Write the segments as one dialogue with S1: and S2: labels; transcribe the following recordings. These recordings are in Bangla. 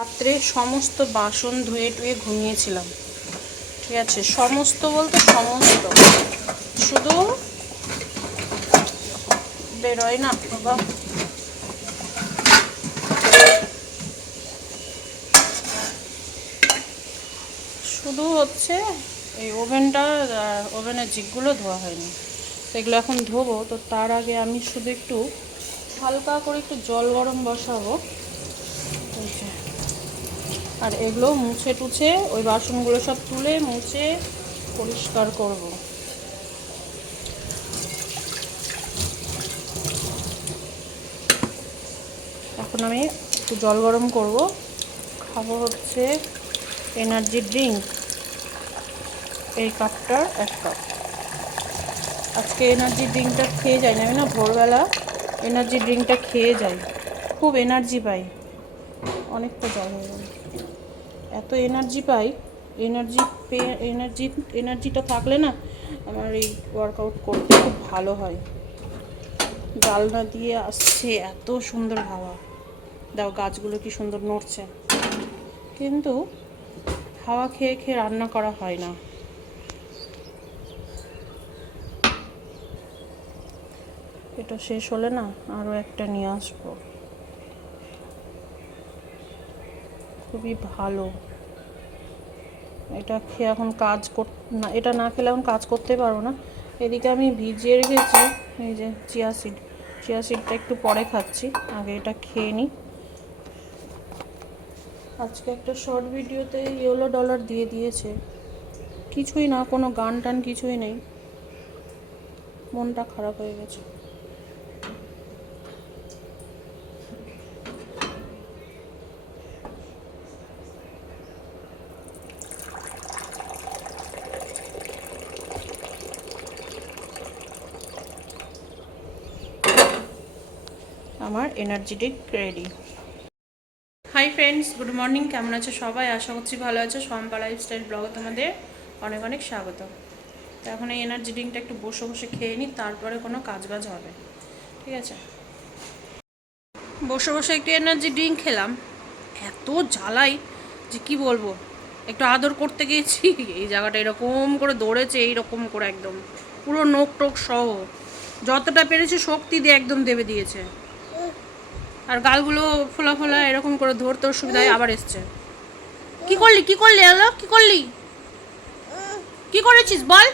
S1: রাত্রে সমস্ত বাসন ধুয়ে টুয়ে ঘুমিয়েছিলাম। ঠিক আছে, সমস্ত বলতে সমস্ত। শুধু বেরোয় না, বাবা। শুধু হচ্ছে এই ওভেনটা ওভেনের জিগগুলো ধোয়া হয়নি। তো এগুলো এখন ধোবো, তো তার আগে আমি শুধু একটু হালকা করে একটু জল গরম বসাবো। আর এগুলো মুছে টুছে ওই বাসনগুলো সব তুলে মুছে পরিষ্কার করব। এখন আমি একটু জল গরম করব। খাব হচ্ছে এনার্জি ড্রিঙ্ক এই কাপটার এক কাপ। আজকে এনার্জি ড্রিঙ্কটা খেয়ে যাই না, আমি না ভোরবেলা এনার্জি ড্রিঙ্কটা খেয়ে যাই। খুব এনার্জি পাই। অনেকটা জল হয়ে গেল। এত এনার্জি পাই এনার্জি পেয়ে এনার্জি এনার্জিটা থাকলে না আমার এই ওয়ার্কআউট করতে খুব ভালো হয়। জালনা দিয়ে আসছে এত সুন্দর হাওয়া। দাও, গাছগুলো কি সুন্দর নড়ছে। কিন্তু হাওয়া খেয়ে খেয়ে রান্না করা হয় না। এটা শেষ হলে না আরও একটা নিয়ে আসব। খুবই ভালো। এটা খেয়ে এখন কাজ কর, না, এটা না খেলে এখন কাজ করতে পারব না। এদিকে আমি ভিজিয়ে রেখেছি, এই যে চিয়া সিড। চিয়া সিডটা একটু পরে খাচ্ছি, আগে এটা খেয়ে নিই। আজকে একটা শর্ট ভিডিওতে ইয়েলো ডলার দিয়ে দিয়েছে। কিছুই না, কোনো গান টান কিছুই নেই। মনটা খারাপ হয়ে গেছে আমার energetic ready hi friends good morning কেমন আছো সবাই? আশা করছি ভালো আছো। সম্পা লাইফস্টাইল ব্লগে তোমাদের অনেক অনেক স্বাগত। তো এখন এই এনার্জি ড্রিঙ্কটা একটু বসে বসে খেয়ে নিই তারপরে কোনো কাজ বাজ হবে। ঠিক আছে? বসে বসে একটু এনার্জি ড্রিঙ্ক খেলাম। এত জ্বালাই যে কি বলব? একটু আদর করতে গিয়েছি। এই জায়গাটা এরকম করে দৌড়েছে, এইরকম করে একদম। পুরো নোক টোক সহ। যতটা পেরেছে শক্তি দিয়ে একদম দেবে দিয়েছে। আর গালগুলো ফোলা ফোলা এরকম করে ধরতে অসুবিধায় আবার এসছে। কি করলি? কি করলি এলো কি করলি? কি করেছিস? বল।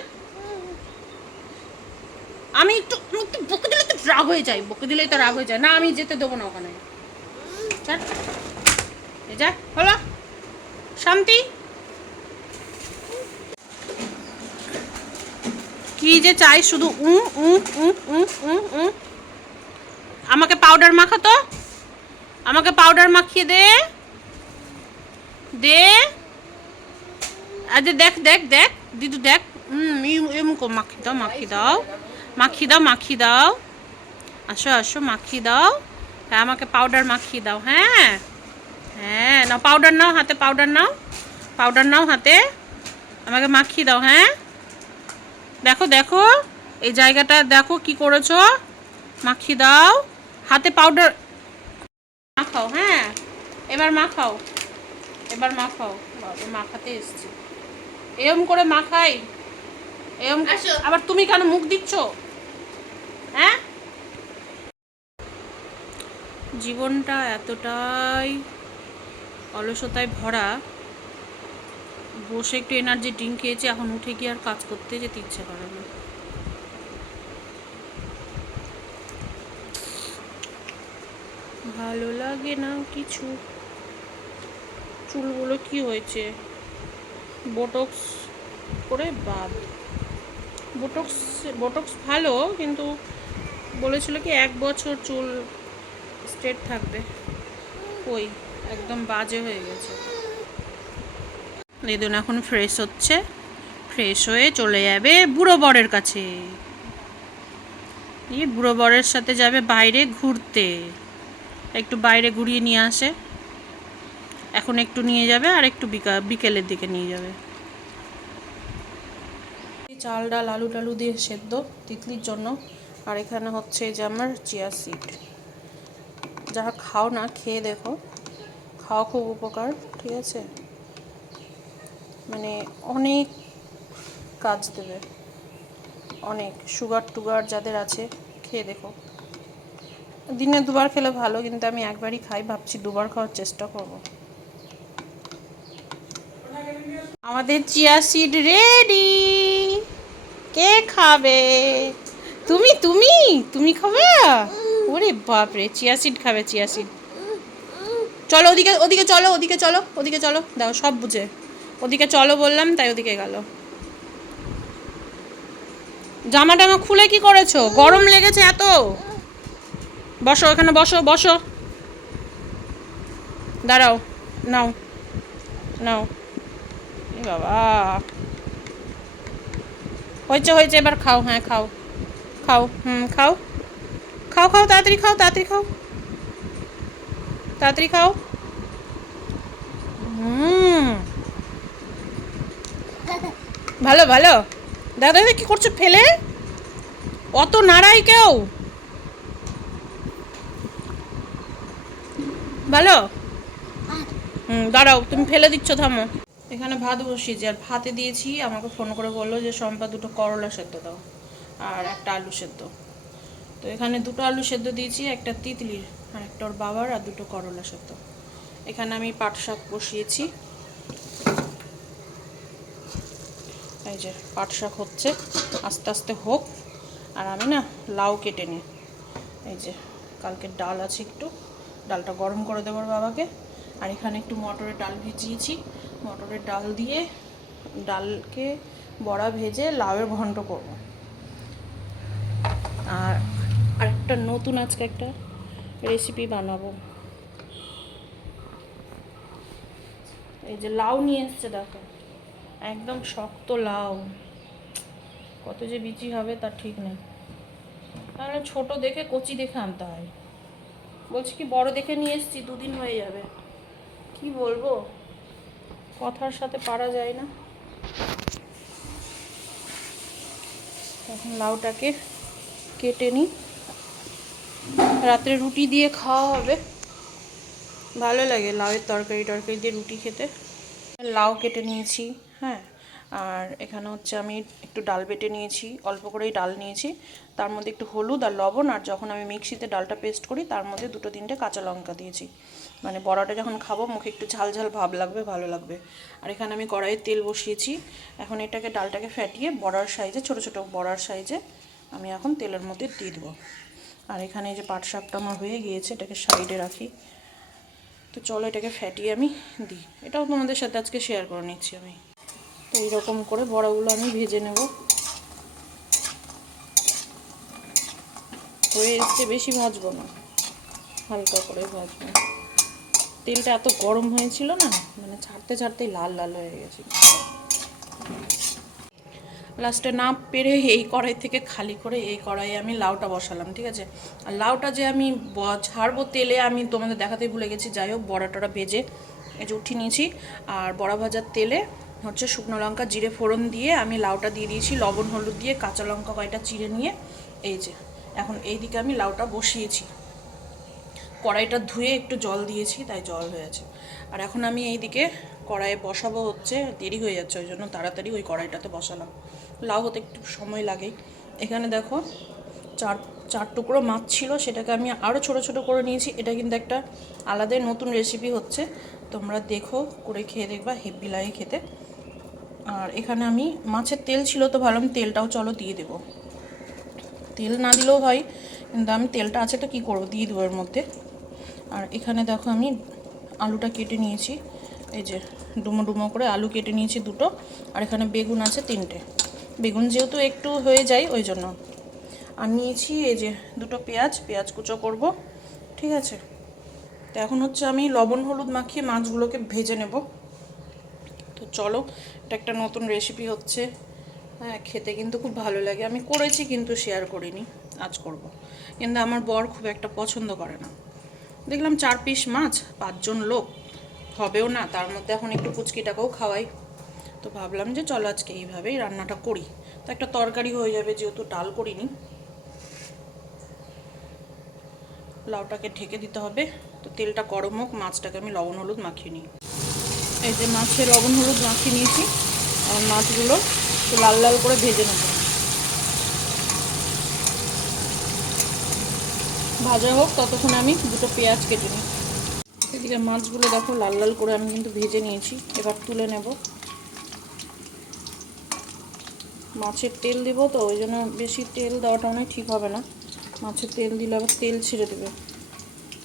S1: আমি একটু একটু বকে দিলে তো রাগ হয়ে যায়, বকে দিলেই তো রাগ হয়ে যায়। না, আমি যেতে দেবো না ওখানে। যা, হলো। শান্তি। কি যে চাই শুধু উ উ উ উ উ আমাকে পাউডার মাখাতো আমাকে পাউডার মাখিয়ে দে। দে। আরে দেখ দেখ দেখ, দিদু, দেখ। হুম এমকো মাখি দাও মাখি দাও। মাখি দাও মাখি দাও। আসো আসো মাখি দাও। হ্যাঁ আমাকে পাউডার মাখিয়ে দাও হ্যাঁ। হ্যাঁ নাও পাউডার নাও, হাতে পাউডার নাও। পাউডার নাও হাতে। আমাকে মাখিয়ে দাও হ্যাঁ। দেখো দেখো, এই জায়গাটা দেখো কি করেছ। মাখিয়ে দাও। হাতে পাউডার মাখাও হ্যাঁ? এবার মাখাও। এবার মাখাও। বাবা মাখাতে এসছি। এরম করে মাখাই। এরম আবার তুমি কেন মুখ দিচ্ছ? হ্যাঁ? জীবনটা এতটাই অলসতায় ভরা। বসে একটু এনার্জি ড্রিঙ্ক খেয়েছি এখন উঠে গিয়ে আর কাজ করতে যেতে ইচ্ছে করে না। ভালো লাগে না কিছু। চুলগুলো কি হয়েছে? বোটক্স করে বাদ। বোটক্স বোটক্স ভালো, কিন্তু বলেছিল কি এক বছর চুল স্ট্রেট থাকবে। ওই একদম বাজে হয়ে গেছে। দিদুন এখন ফ্রেশ হচ্ছে। ফ্রেশ হয়ে চলে যাবে বুড়ো বরের কাছে। বুড়ো বরের সাথে যাবে বাইরে ঘুরতে। একটু বাইরে ঘুরিয়ে নিয়ে আসে। এখন একটু নিয়ে যাবে আর একটু বিকা, বিকেলের দিকে নিয়ে যাবে। চাল, ডাল, আলু টালু দিয়ে সেদ্ধ তিতলির জন্য। আর এখানে হচ্ছে যে আমার চিয়া সিড। যারা খাও না, খেয়ে দেখো। খাওয়া খুব উপকার, ঠিক আছে? মানে অনেক কাজ দেবে। অনেক, সুগার টুগার যাদের আছে, খেয়ে দেখো। দিনে দুবার খেলে ভালো, কিন্তু আমি একবারই খাই, ভাবছি দুবার খাওয়ার চেষ্টা করব। আমাদের চিয়া সিড রেডি। কে খাবে? তুমি তুমি তুমি খাবে? ওরে বাপরে, চিয়া সিড খাবে, চিয়া সিড। চলো ওদিকে ওদিকে চলো ওদিকে চলো ওদিকে চলো। দাও, সব বুঝে। ওদিকে চলো বললাম, তাই ওদিকে গেল। জামা টামা খুলে কি করেছ? গরম লেগেছে এত? বসো, এখানে বসো বসো। দাঁড়াও, নাও নাও। এ বাবা। হয়েছে হয়েছে, এবার খাও হ্যাঁ খাও। খাও, হুম, খাও। খাও খাও, তাড়াতাড়ি খাও তাড়াতাড়ি খাও। তাড়াতাড়ি খাও। হুম। ভালো ভালো। দাদা দাদা, কি করছ, ফেলে? অত নাড়াই কেউ? ভালো? হুম দাঁড়াও তুমি ফেলে দিচ্ছ থামো। এখানে ভাত বসিয়েছি আর ভাতে দিয়েছি আমাকে ফোন করে বলল যে সম্পা দুটো করলা সেদ্ধ দাও আর একটা আলু সেদ্ধ। তো এখানে দুটো আলু সেদ্ধ দিয়েছি একটা তিতলির আর একটা ওর বাবার আর দুটো করলা সেদ্ধ। এখানে আমি পাট শাক বসিয়েছি। এই যে পাট শাক হচ্ছে আস্তে আস্তে হোক আর আমি না লাউ কেটে নিই। এই যে কালকে ডাল আছে একটু। ডালটা গরম করে দেবো বাবাকে। আর এখানে একটু মটরের ডাল ভিজিয়েছি। মটরের ডাল দিয়ে ডালকে বড়া ভেজে লাউয়ের ঘন্ট করব। আর আরেকটা নতুন আজকে একটা রেসিপি বানাবো। এই যে লাউ নিয়ে এসছে, দেখো। একদম শক্ত লাউ। কত যে বিচি হবে তার ঠিক নেই। তাহলে ছোট দেখে কচি দেখে আনতে হয়। বলছি কি, বড় দেখে নিয়ে এসছি, দুদিন হয়ে যাবে। কি বলব? কথার সাথে পারা যায় না। এখন লাউটাকে কেটে নিই। রাত্রে রুটি দিয়ে খাওয়া হবে। ভালো লাগে লাউয়ের তরকারি টরকারি দিয়ে রুটি খেতে। লাউ কেটে নিয়েছি হ্যাঁ। আর এখানে হচ্ছে আমি একটু ডাল বেটে নিয়েছি, অল্প করেই ডাল নিয়েছি। তার মধ্যে একটু হলুদ আর লবণ, আর যখন আমি মিক্সিতে ডালটা পেস্ট করি, তার মধ্যে দুটো তিনটে কাঁচা লঙ্কা দিয়েছি। মানে বড়াটা যখন খাব, মুখে একটু ঝাল ঝাল ভাব লাগবে, ভালো লাগবে। আর এখানে আমি কড়াইয়ে তেল বসিয়েছি। এখন এটাকে ডালটাকে ফ্যাটিয়ে বড়ার সাইজে, ছোট ছোট বড়ার সাইজে আমি এখন তেলের মধ্যে দিয়ে দেবো। আর এখানে যে পাট শাকটা আমার হয়ে গিয়েছে, এটাকে সাইডে রাখি। তো চলো এটাকে ফ্যাটিয়ে আমি দিই। এটাও তোমাদের সাথে আজকে শেয়ার করে নিচ্ছি আমি। তো এইরকম করে বড়াগুলো আমি ভেজে নেব। হয়ে এসছে বেশি ভাজবো না, হালকা করে ভাজবো। তেলটা এত গরম হয়েছিল না মানে ছাড়তে ছাড়তেই লাল লাল হয়ে গেছে লাস্টে না পেরে এই কড়াই থেকে খালি করে এই কড়াইয়ে আমি লাউটা বসালাম, ঠিক আছে? আর লাউটা যে আমি ছাড়বো তেলে আমি তোমাদের দেখাতে ভুলে গেছি, যাই হোক বড়া টড়া ভেজে এই যে উঠিয়ে নিয়েছি। আর বড়া ভাজার তেলে হচ্ছে শুকনো লঙ্কা, জিরে ফোড়ন দিয়ে আমি লাউটা দিয়ে দিয়েছি, লবণ, হলুদ দিয়ে কাঁচা লঙ্কা কয়টা চিড়ে নিয়ে। এই যে, এখন এই দিকে আমি লাউটা বসিয়েছি। কড়াইটা ধুয়ে একটু জল দিয়েছি, তাই জল হয়েছে। আর এখন আমি এই দিকে কড়াইয়ে বসাবো হচ্ছে, দেরি হয়ে যাচ্ছে, ওই জন্য তাড়াতাড়ি ওই কড়াইটাতে বসালাম। লাউ হতে একটু সময় লাগেই এখানে দেখো, চার চার টুকরো মাছ ছিল, সেটাকে আমি আরও ছোট ছোট করে নিয়েছি। এটা কিন্তু একটা আলাদাই নতুন রেসিপি হচ্ছে। তোমরা দেখো, করে খেয়ে দেখবা, হেব্বি লাগে খেতে। আর এখানে আমি মাছের তেল ছিল তো ভাবলাম তেলটাও চলো দিয়ে দেবো। তেল না দিলেও হয়, কিন্তু আমি তেলটা আছে তো কী করব? দিয়ে দেবো এর মধ্যে। আর এখানে দেখো আমি আলুটা কেটে নিয়েছি। এই যে ডুমো ডুমো করে আলু কেটে নিয়েছি দুটো। আর এখানে বেগুন আছে তিনটে। বেগুন যেহেতু একটু হয়ে যায়, ওই জন্য। আর নিয়েছি এই যে দুটো পেঁয়াজ পেঁয়াজ কুচো করব, ঠিক আছে? তো এখন হচ্ছে আমি লবণ, হলুদ মাখিয়ে মাছগুলোকে ভেজে নেব। চলো, এটা একটা নতুন রেসিপি হচ্ছে। হ্যাঁ খেতে কিন্তু খুব ভালো লাগে। আমি করেছি কিন্তু শেয়ার করিনি, আজ করব। কিন্তু আমার বর খুব একটা পছন্দ করে না। দেখলাম চার পিস মাছ, পাঁচজন লোক, হবেও না, তার মধ্যে এখন একটু পুচকিটাকেও খাওয়াই। তো ভাবলাম যে চলো আজকে এইভাবেই রান্নাটা করি। তো একটা তরকারি হয়ে যাবে, যেহেতু ডাল করিনি। লাউটাকে ঢেকে দিতে হবে। তো তেলটা গরম হোক, মাছটাকে আমি লবণ, হলুদ মাখিয়ে নিই। এই যে মাছে লবণ হলুদ মাখিয়ে নিয়েছি। আর মাছগুলো লাল লাল করে ভেজে নেব। ভাজা হোক, ততক্ষণে আমি দুটো পেঁয়াজ কেটে নিই এদিকে মাছগুলো দেখো লাল লাল করে আমি কিন্তু ভেজে নিয়েছি। এবার তুলে নেব। মাছের তেল দিব তো, ওই জন্য বেশি তেল দেওয়াটা অনেক ঠিক হবে না। মাছের তেল দিলে আবার তেল ছেড়ে দেবে।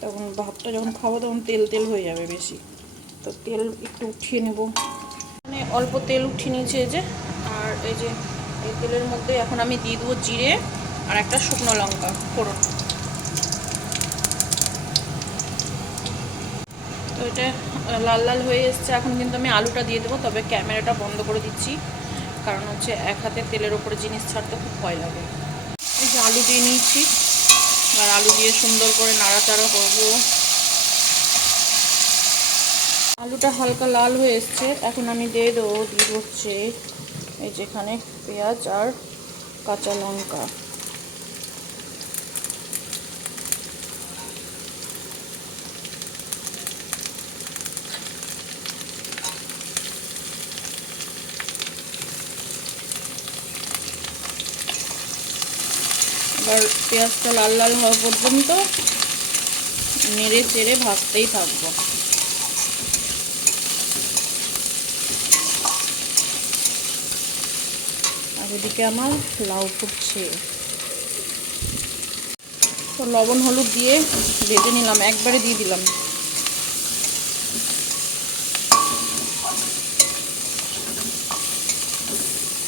S1: তখন ভাতটা যখন খাব তখন তেল তেল হয়ে যাবে বেশি। তো তেল একটু উঠিয়ে নেব। মানে অল্প তেল উঠিয়ে নিয়েছে এই যে, আর এই যে এই তেলের মধ্যে এখন আমি দিয়ে দেবো জিরে আর একটা শুকনো লঙ্কা, ফোড়ন। তো এটা লাল লাল হয়ে এসছে, এখন কিন্তু আমি আলুটা দিয়ে দেবো, তবে ক্যামেরাটা বন্ধ করে দিচ্ছি, কারণ হচ্ছে এক হাতে তেলের ওপরে জিনিস ছাড়তে খুব ভয় লাগে। এই যে আলু দিয়ে নিচ্ছি আর আলু দিয়ে সুন্দর করে নাড়াচাড়া করব। আলুটা হালকা লাল হয়ে এসছে। এখন আমি দিয়ে দেবো দিয়ে হচ্ছে এই যেখানে পেঁয়াজ আর কাঁচা লঙ্কা। এবার পেঁয়াজটা লাল লাল হওয়া পর্যন্ত নেড়ে চেড়ে ভাজতেই থাকব। এদিকে আমার লাউ ফুটছে। তো লবণ, হলুদ দিয়ে ভেজে নিলাম, একবারে দিয়ে দিলাম।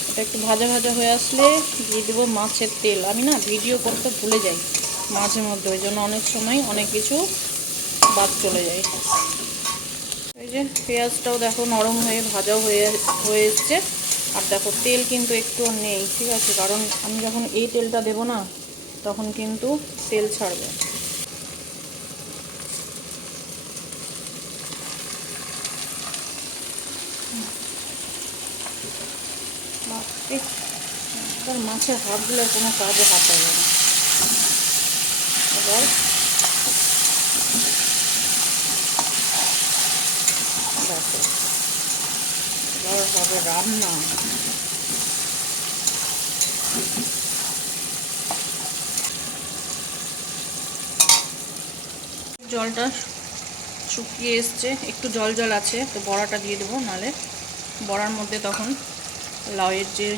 S1: এটা একটু ভাজা ভাজা হয়ে আসলে দিয়ে দেবো মাছের তেল। আমি না ভিডিও করতে ভুলে যাই মাঝে মধ্যে, ওই জন্য অনেক সময় অনেক কিছু বাদ চলে যায়। এই যে পেঁয়াজটাও দেখো নরম হয়ে, ভাজাও হয়ে হয়ে এসছে। আর দেখো, তেল কিন্তু একটু নেই, ঠিক আছে? কারণ আমি যখন এই তেলটা দেব না, তখন কিন্তু তেল ছাড়বে। মাছের হাড়গুলোর কোনো কাজে হাত হবে না। এবার দেখো এবার হবে রান্না জলটা শুকিয়ে এসছে। একটু জল জল আছে, তো বড়াটা দিয়ে দেবো, নালে বড়ার মধ্যে তখন লাউয়ের যে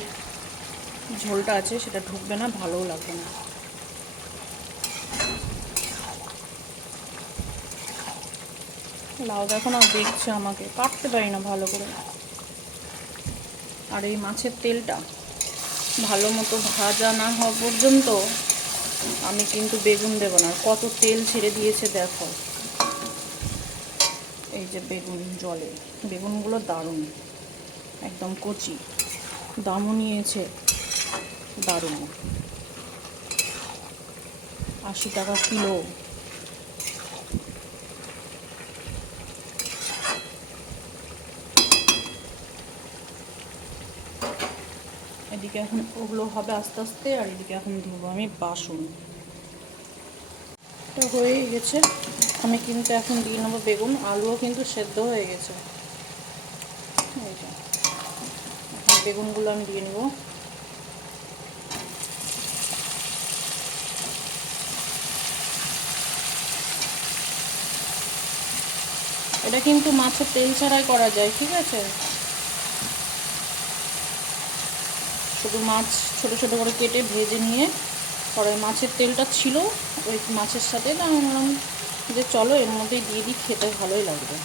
S1: ঝোলটা আছে, সেটা ঢুকবে না, ভালোও লাগবে না। লাউ দেখো না দেখছে আমাকে কাটতে পারি না ভালো করে। আর এই মাছের তেলটা ভালো মতো ভাজা না হওয়া পর্যন্ত আমি কিন্তু বেগুন দেবো না। কত তেল ছেড়ে দিয়েছে দেখো। এই যে বেগুন জলে। বেগুনগুলো দারুণ। একদম কচি। দামও নিয়েছে দারুণ। আশি টাকা কিলো। এদিকে এখন ওগুলো হবে আস্তে আস্তে, আর এদিকে এখন ধুবো আমি বাসন। এটা হয়ে গেছে। আমি কিন্তু এখন দিয়ে নেব বেগুন, আলুও কিন্তু সেদ্ধ হয়ে গেছে। বেগুনগুলো আমি দিয়ে নেব। এটা কিন্তু মাছের তেল ছাড়াই করা যায়, ঠিক আছে? শুধু মাছ ছোট ছোট করে কেটে ভেজে নিয়ে পরে মাছের তেলটা ছিল, ওই মাছের সাথে না বললাম যে চলো এর মধ্যেই দিয়ে দিই, খেতে ভালোই লাগবে।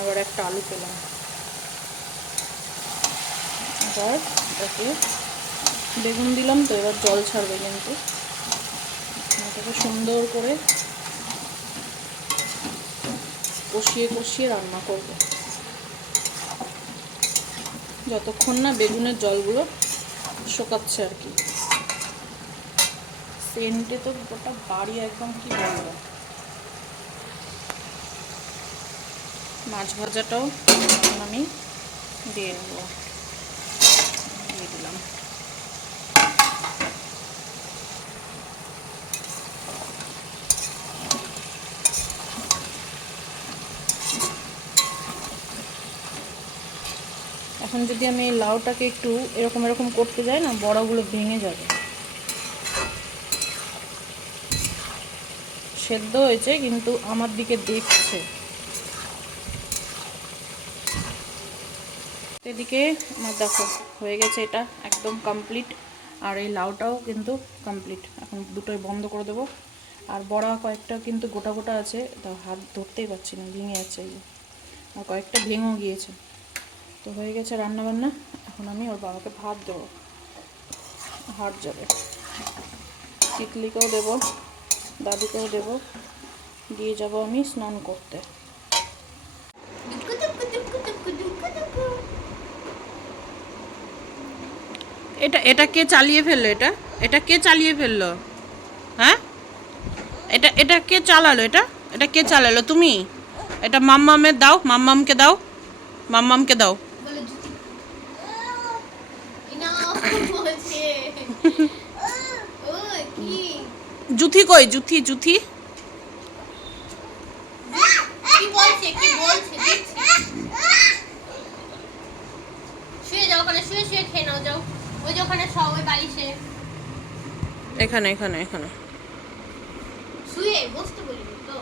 S1: আবার একটা আলু পেলাম। এবার এটাকে বেগুন দিলাম, তো এবার জল ছাড়বে কিন্তু। সুন্দর করে কষিয়ে কষিয়ে রান্না করব। যতক্ষণ না বেগুনের জলগুলো শোকাচ্ছে আর কি। সেন্টে তো গোটা বাড়ি একদম কি বলব। মাছ ভাজাটাও আমি দিয়ে দিলাম। এখন যদি আমি এই লাউটাকে একটু এরকম এরকম করতে যাই না, বড়াগুলো ভেঙে যাবে। সেদ্ধ হয়েছে, কিন্তু আমার দিকে দেখছে। এদিকে আমার দেখো, হয়ে গেছে এটা একদম কমপ্লিট আর এই লাউটাও কিন্তু কমপ্লিট এখন দুটোই বন্ধ করে দেবো। আর বড়া কয়েকটা কিন্তু গোটা গোটা আছে। তা হাত ধরতেই পারছি না, ভেঙে যাচ্ছে আর কয়েকটা ভেঙেও গিয়েছে। তো হয়ে গেছে রান্না বান্না এখন আমি ওর বাবাকে ভাত দেবো। হাট যাবে। তিতলিকেও দেবো, দাদুকেও দেবো। দিয়ে যাব আমি স্নান করতে। এটা এটা কে চালিয়ে ফেলল এটা? এটা কে চালিয়ে ফেলল? হ্যাঁ? এটা এটা কে চালালো এটা? এটা কে চালালো? তুমি? এটা মাম্মামের দাও, মাম্মামকে দাও। মাম্মামকে দাও
S2: বলে জুতি না বলছে ও কি
S1: জুথি কই জুথি জুথি
S2: কি বলছে কি বলছে দেখছি শুয়ে যাও ওখানে শুয়ে শুয়ে খেয়ে নাও যাও ওই যে ওখানে সব ওই বালিশে।
S1: এখানে এখানে এখানে।
S2: শুয়ে বসতে তো।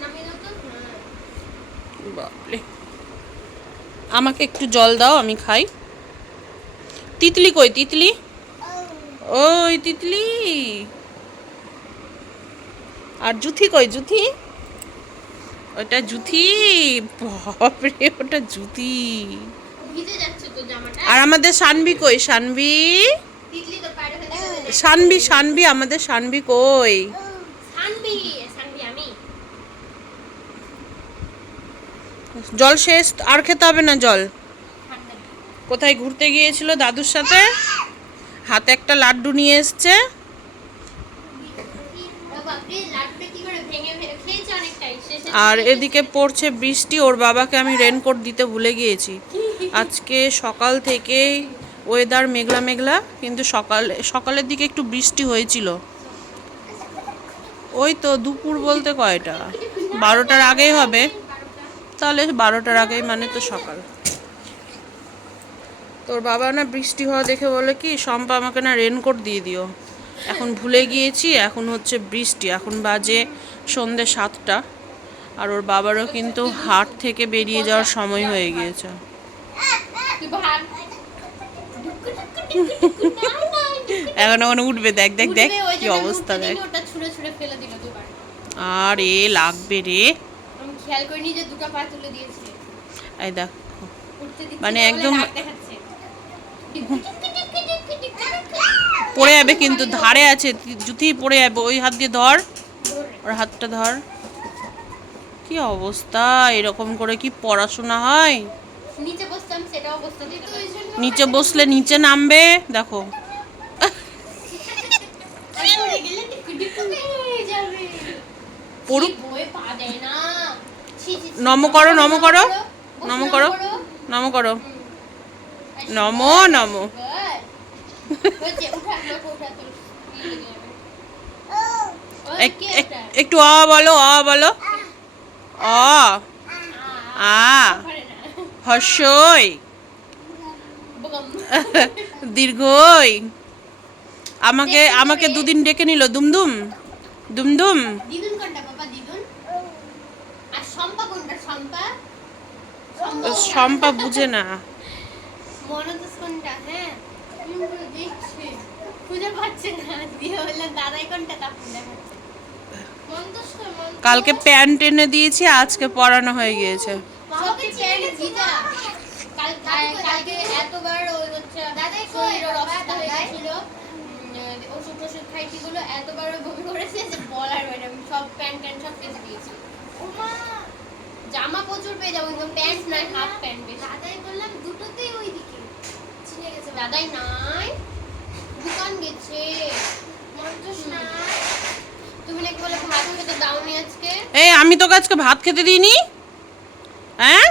S2: দাও তো? হ্যাঁ।
S1: বাপরে। আমাকে একটু জল দাও, আমি খাই। তিতলি কই, তিতলি? ওই তিতলি। আর জুথি কই, জুথি? ওটা জুথি। বাপরে, ওটা জুথি। আর আমাদের সানবি কই, সানবি? সানবি সানবি, আমাদের সানবি কই
S2: সানবি আমি
S1: জল শেষ, আর খেতে হবে না জল। কোথায় ঘুরতে গিয়েছিল দাদুর সাথে? হাতে একটা লাড্ডু নিয়ে এসছে। আর এদিকে পড়ছে বৃষ্টি, ওর বাবাকে আমি রেনকোট দিতে ভুলে গিয়েছি। আজকে সকাল থেকেই ওয়েদার মেঘলা মেঘলা, কিন্তু সকাল, সকালের দিকে একটু বৃষ্টি হয়েছিল। ওই তো দুপুর বলতে কয়টা? বারোটার আগেই হবে। তাহলে বারোটার আগেই মানে তো সকাল। তোর বাবা না বৃষ্টি হওয়া দেখে বলে কি শম্পা আমাকে না রেনকোট দিয়ে দিও। এখন ভুলে গিয়েছি এখন হচ্ছে বৃষ্টি এখন বাজে সন্ধে সাতটা। আর ওর বাবারও কিন্তু হাট থেকে বেরিয়ে যাওয়ার সময় হয়ে গিয়েছে। এখন এখন উঠবে দেখ দেখ দেখ কি অবস্থা দেখ। আর এ লাগবে রে।
S2: খেয়াল করিনি যে দুটো পা তুলে দিয়েছে।
S1: এই দেখ। মানে একদম-। পড়ে যাবে কিন্তু ধারে আছে জুতি পড়ে যাবে ওই হাত দিয়ে ধর। ওর হাতটা ধর। কি অবস্থা এরকম করে কি পড়াশোনা হয়?
S2: নিচে
S1: বসলে নিচে নামবে দেখো। পড়ুক। নম করো নম করো। নম করো। নম করো। নমো নমো। একটু অ বলো অ বলো। অ।
S2: আ,
S1: আ হর্ষই দীর্ঘই। আমাকে আমাকে দুদিন ডেকে নিল দুমদুম। দুমদুম
S2: দিদুন কোনটা বাবা, দিদুন? আর শম্পা কোনটা, শম্পা? শম্পা কোনটা?
S1: শম্পা বুঝে না
S2: মনতোষ কোনটা, হ্যাঁ? হুম, বলে দেখছে। খুঁজে পাচ্ছে না। দিয়ে বলল, দাদাই কোনটা, তখন দেখাচ্ছে। মনতোষ কই, মনতোষ?
S1: কালকে প্যান্ট এনে দিয়েছি আজকে পরানো হয়ে গিয়েছে।
S2: হয়ে ওষুধ টষুধ খাইছি গুলো এতবার বমি করেছে যে বলার সব প্যান্ট ট্যান্ট সব দিয়েছি। জামা প্রচুর পেয়ে যাব কিন্তু নাই হাফ প্যান্ট বেশি। দাদাই বললাম দুটোতেই ওই দিকে চিনে গেছে দাদাই নাই দোকান গেছে। মন্তস নাই। তুমি নাকি বলে ভাত খেতে দাওনি আজকে?
S1: এই আমি তোকে আজকে ভাত খেতে দিইনি? হ্যাঁ?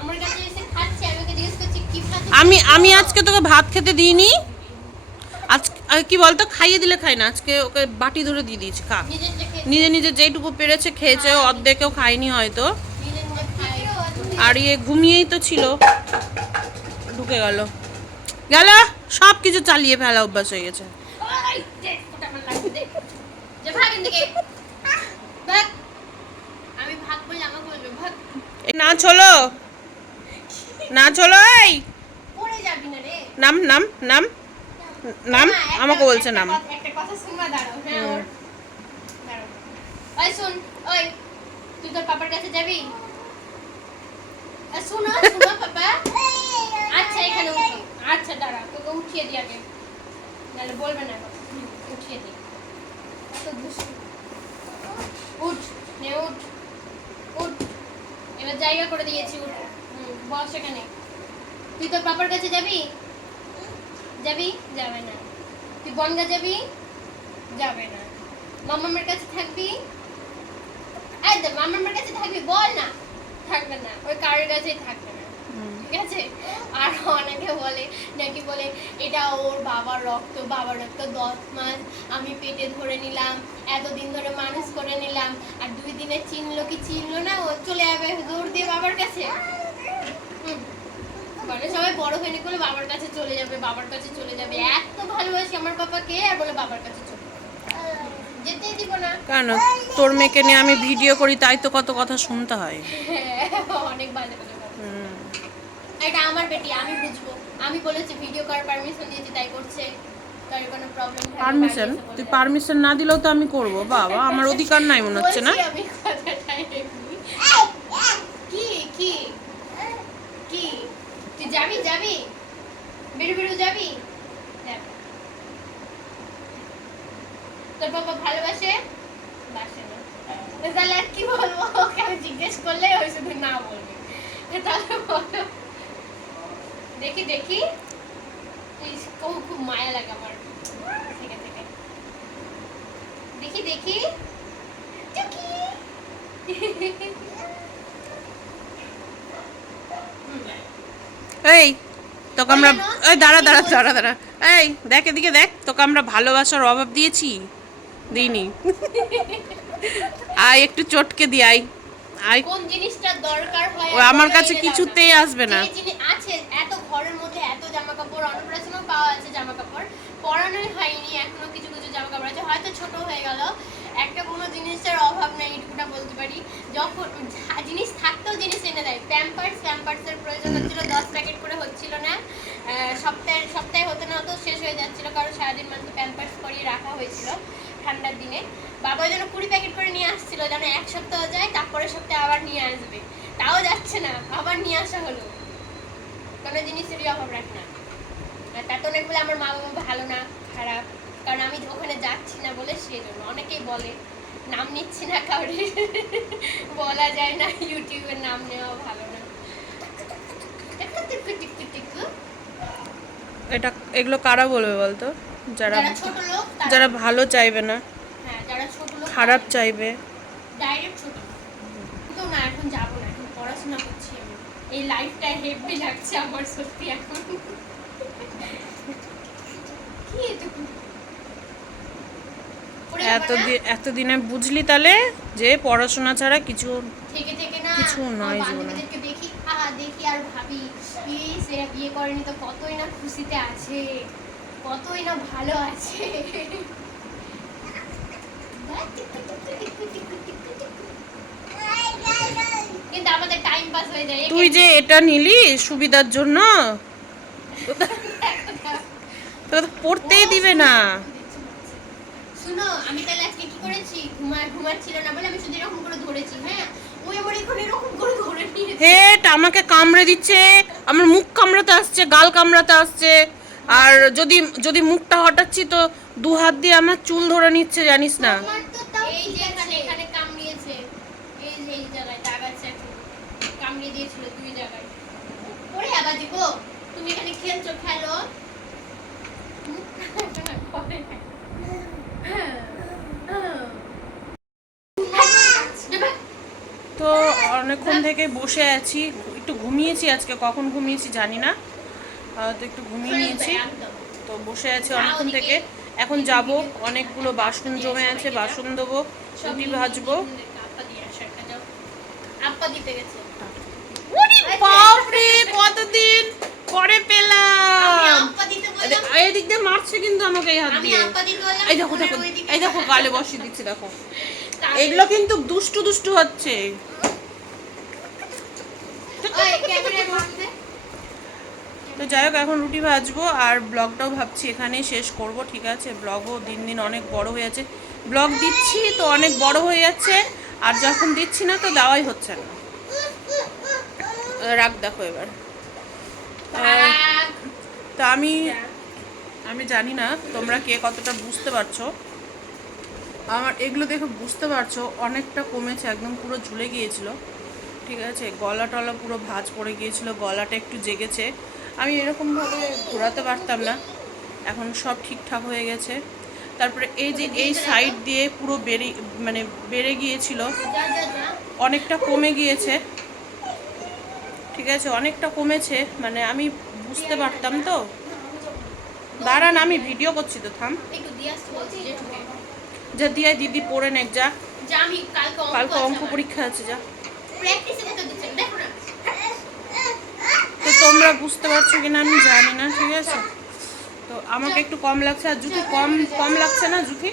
S2: আমার কাছে এসে খাচ্ছে আমি ওকে জিজ্ঞেস করছি কি ভাত
S1: আমি আমি আজকে তোকে ভাত খেতে দিইনি। আজ আহ, কি বলতো খাইয়ে দিলে খাই না। আজকে ওকে বাটি ধরে দিয়ে দিয়েছি খা। নিজে নিজে যেটুকু পেরেছে খেয়েছে অর্ধেকেও খায়নি হয়তো। আর ইয়ে ঘুমিয়েই তো ছিল। ঢুকে গেল। গেল? সব কিছু চালিয়ে ফেলা অভ্যাস হয়ে গেছে। নাচ হলো নাচ হলো এই। নাম নাম নাম। নাম? আমাকে বলছে নাম।
S2: একটা কথা শুনবা দাঁড়াও। হ্যাঁ ওই শুন। ওই তুই তোর পাপার কাছে যাবি? শুনো শুনো, পাপা। আচ্ছা এখানে উঠো। আচ্ছা দাঁড়া, তোকে উঠিয়ে দিই আগে। নাহলে বলবে না উঠিয়ে দুষ্টু। উঠ, নে, উঠ। উঠ। এবার জায়গা করে দিয়েছি, উঠ। বস এখানে। তুই তোর পাপার কাছে যাবি? যাবি? যাবে না। তুই বনগা যাবি? যাবে না। মামামের কাছে থাকবি? মামামের কাছে থাকবি, বল না। থাকবে না ওই কারোর কাছেই থাকবে না। ঠিক আছে? আর অনেকে বলে নাকি বলে এটা ওর বাবার রক্ত বাবার রক্ত দশ মাস আমি পেটে ধরে নিলাম এতদিন ধরে মানুষ করে নিলাম আর দুই দিনে চিনলো কি চিনলো না ও চলে যাবে দৌড় দিয়ে বাবার কাছে। বলে সবাই বড় হয়নি বলে বাবার কাছে চলে যাবে বাবার কাছে চলে যাবে। এত ভালোবাসি আমার পাপাকে আর বলে বাবার কাছে চলে
S1: কেন? তোর মেয়েকে নিয়ে আমি ভিডিও করি তাই তো কত কথা শুনতে হয়।
S2: হ্যাঁ, অনেক বাজে। এটা আমার বেটি আমি বুঝব। আমি বলেছি ভিডিও করার পারমিশন দিয়েছি তাই করছে।
S1: পারমিশন তুই পারমিশন না দিলেও তো আমি করব বাবা। আমার অধিকার নাই মনে হচ্ছে না।
S2: কি কি? কি? তুই যাবি যাবি? বেরু বেরু যাবি যাবি। তোর বাবা ভালোবাসে? বাসে না। তাহলে আর কি বলব? ওকে আমি জিজ্ঞেস করলে ওই শুধু না বলবে। তাহলে বলো। দেখি দেখি। খুব মায়া লাগে আমার। থেকে থেকে দেখি দেখি।
S1: এই তোকে আমরা এই দাঁড়া দাঁড়া দাঁড়া দাঁড়া। এই দেখ এদিকে দেখ। তোকে আমরা ভালোবাসার অভাব দিয়েছি। দিইনি। আয় একটু চটকে দি আয়। আয়।
S2: কোন জিনিসটা দরকার হয়
S1: আমার কাছে কিছুতেই আসবে না।
S2: আছে এত ঘরের মধ্যে এত জামা কাপড় অন্নপ্রাশনও পাওয়া আছে জামা কাপড় পরানোই হয়নি এখনও কিছু কিছু জামা কাপড় আছে। হয়তো ছোট হয়ে গেল। একটা কোনো জিনিসের অভাব নেই এটুকুটা বলতে পারি। যখন জিনিস থাকতেও জিনিস এনে দেয়। প্যাম্পার্স প্যাম্পার্সের প্রয়োজন হচ্ছিল দশ প্যাকেট করে হচ্ছিল না। সপ্তাহে সপ্তাহে হতে না হতো শেষ হয়ে যাচ্ছিল কারণ সারাদিন মানুষ প্যাম্পার্স করিয়ে রাখা হয়েছিল। ঠান্ডার দিনে। বাবা যেন কুড়ি প্যাকেট করে নিয়ে আসছিল যেন এক সপ্তাহ যায় তারপরে সপ্তাহে আবার নিয়ে আসবে। তাও যাচ্ছে না আবার নিয়ে আসা হলো। কোনো জিনিসেরই অভাব রাখ না। আর তাতে অনেক বলে আমার মা বাবা ভালো না খারাপ। কারণ আমি ওখানে যাচ্ছি না বলে সেই জন্য। অনেকেই বলে নাম নিচ্ছি না কাউরে। বলা যায় না ইউটিউবের নাম নেওয়া ভালো না।
S1: এটা এগুলো কারা বলবে বলতো? যারা
S2: ছোট লোক
S1: যারা ভালো চাইবে না
S2: হ্যাঁ
S1: খারাপ চাইবে
S2: ডাইরেক্ট ছোট তো না এখন যাব না এখন পড়াশোনা করছি আমি। এই লাইফটা হেভি লাগছে আমার সত্যি এখন। কি এটুকু? ওরে বাবা না,
S1: এতদিন এতদিনে বুঝলি তাহলে যে পড়াশোনা ছাড়া কিছু
S2: থেকে থেকে না
S1: কিছু নয় জীবনে।
S2: দেখি আহা দেখি আর ভাবি বিয়ে করেনি তো কতই না খুশিতে আছে। কতই না ভালো আছে। কিন্তু আমাদের টাইম পাস হয়ে যায়
S1: তুই যে এটা নিলি সুবিধার জন্য তো পড়তেই দিবে না।
S2: শুনো আমি তাহলে আজকে কি করেছি? ঘুমা ঘুমাচ্ছিল না বলে আমি শুধু এরকম করে ধরেছি হ্যাঁ? ওই আমার এখন এরকম করে ধরে নিয়েছে।
S1: হেট আমাকে কামড়ে দিচ্ছে আমার মুখ কামড়াতে আসছে গাল কামড়াতে আসছে। আর যদি যদি মুখটা হটাচ্ছি তো দু হাত দিয়ে আমার চুল ধরে নিচ্ছে জানিস না।
S2: তো তাও এই যে এখানে এখানে কামড়িয়েছে। এই যে এই জায়গায় দাগ আছে এখন। কামড়িয়ে দিয়েছিল দুই জায়গায়। ওরে আবাজি গো তুমি এখানে খেলছো খেলো।
S1: তো অনেকক্ষণ থেকে বসে আছি একটু ঘুমিয়েছি আজকে কখন ঘুমিয়েছি জানি না। তো একটু ঘুমিয়ে নিয়েছি। তো বসে আছি অনেকক্ষণ থেকে। এখন যাব অনেকগুলো বাসন জমে আছে বাসন দেবো রুটি ভাজবো। কতদিন পরে পেলাম। এই দিক দিয়ে মারছে কিন্তু আমাকে এই হাত দিয়ে। এই দেখো দেখো এই দেখো গালে বসিয়ে দিচ্ছে দেখো। এগুলো কিন্তু দুষ্টু দুষ্টু হচ্ছে। তো যাই হোক, এখন রুটি ভাজবো আর ব্লগটাও ভাবছি এখানেই শেষ করব। ঠিক আছে, ব্লগও দিন দিন অনেক বড় হয়ে যাচ্ছে। ব্লগ দিচ্ছি তো অনেক বড় হয়ে যাচ্ছে, আর যখন দিচ্ছি না তো দেওয়াই হচ্ছে না। রাগ দেখো এবার। তো আমি আমি জানি না তোমরা কে কতটা বুঝতে পারছ। আমার এগুলো দেখে বুঝতে পারছ, অনেকটা কমেছে, একদম পুরো ঝুলে গিয়েছিল। ঠিক আছে, গলা টলা পুরো ভাঁজ পড়ে গিয়েছিল, গলাটা একটু জেগেছে। আমি এরকমভাবে ঘোরাতে পারতাম না। এখন সব ঠিকঠাক হয়ে গেছে। তারপরে এই যে এই সাইড দিয়ে পুরো বেড়ে মানে বেড়ে গিয়েছিল অনেকটা কমে গিয়েছে। ঠিক আছে অনেকটা কমেছে মানে আমি বুঝতে পারতাম তো। দাঁড়ান আমি ভিডিও করছি তো থাম। যা দিয়ে দিদি পড়ে নেক যা।
S2: কালকে অঙ্ক।
S1: পরীক্ষা আছে যা
S2: প্র্যাকটিসে কত দিচ্ছেন দেখো না
S1: তো তোমরা বুঝতে পারছ কিনা আমি জানি না, ঠিক আছে? তো আমাকে একটু কম লাগছে, আর জুথি কম কম লাগছে না জুথি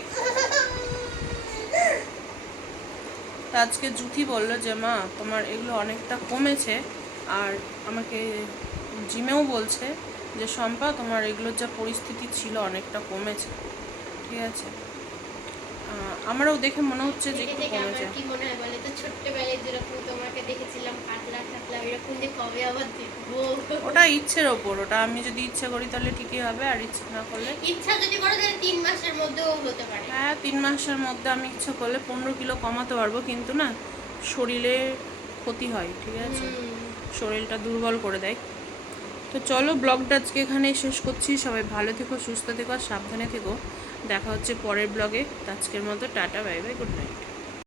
S1: আজকে জুথি বলল যে, মা, তোমার এগুলো অনেকটা কমেছে। আর আমাকে জিমেও বলছে যে, শম্পা, তোমার এগুলোর যা পরিস্থিতি ছিল অনেকটা কমেছে। ঠিক আছে? আমারও দেখে মনে হচ্ছে যে একটু কমেছে।
S2: কি মনে হয় বলে তো? ছোট্টবেলায় যেরকম তোমাকে দেখেছিলাম
S1: ওটা ইচ্ছের ওপর ওটা আমি যদি ইচ্ছে করি তাহলে ঠিকই হবে আর ইচ্ছে না করলে
S2: ইচ্ছা যদি করো তাহলে তিন মাসের মধ্যেও হতে পারে।
S1: হ্যাঁ তিন মাসের মধ্যে আমি ইচ্ছা করলে পনেরো কিলো কমাতে পারব কিন্তু না শরীরে ক্ষতি হয় ঠিক আছে? শরীরটা দুর্বল করে দেয়। তো চলো ব্লগটা আজকে এখানেই শেষ করছি। সবাই ভালো থেকো সুস্থ থেকো আর সাবধানে থেকো। দেখা হচ্ছে পরের ব্লগে। আজকের মতো tata bye bye good night.